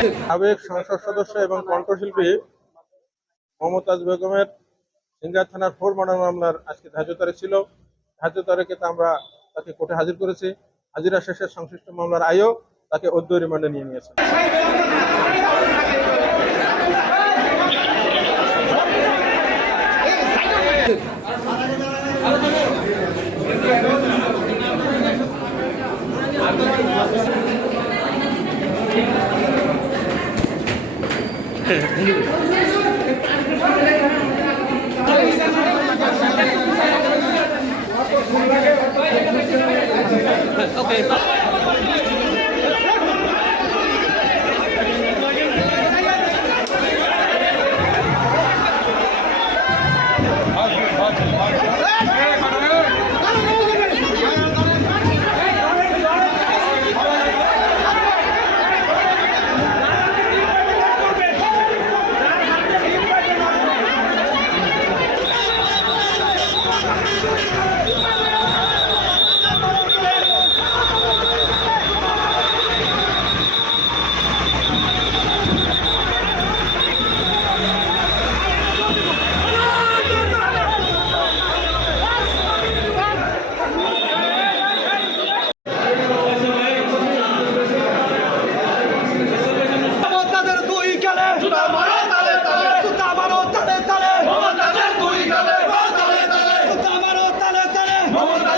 সাবেক সংসদ সদস্য এবং কণ্ঠশিল্পী মমতাজ বেগমের সিংগার থানার 4 মার্ডার মামলার আজকে ধার্য তারিখ ছিল। ধার্য তারিখে আমরা তাকে কোর্টে হাজির করেছি। হাজিরা শেষে সংশ্লিষ্ট মামলার আইও তাকে অদ্য রিমান্ডে নিয়ে নিয়েছে। মমতা